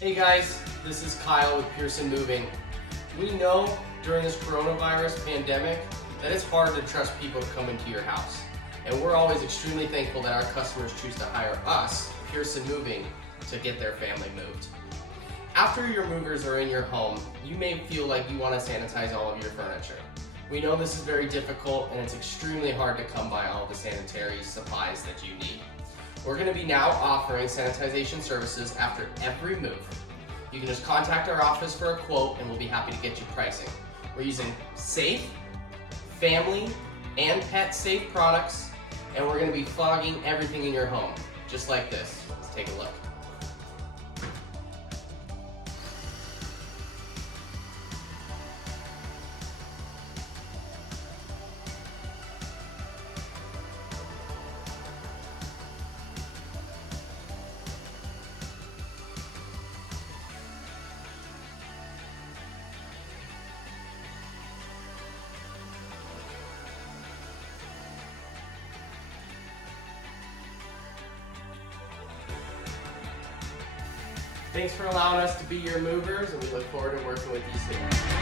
Hey guys, this is Kyle with Pearson Moving. We know during this coronavirus pandemic that it's hard to trust people to come into your house. And we're always extremely thankful that our customers choose to hire us, Pearson Moving, to get their family moved. After your movers are in your home, you may feel like you want to sanitize all of your furniture. We know this is very difficult and it's extremely hard to come by all the sanitary supplies that you need. We're going to be now offering sanitization services after every move. You can just contact our office for a quote and we'll be happy to get you pricing. We're using safe, family, and pet safe products, and we're going to be fogging everything in your home, just like this. Let's take a look. Thanks for allowing us to be your movers, and we look forward to working with you soon.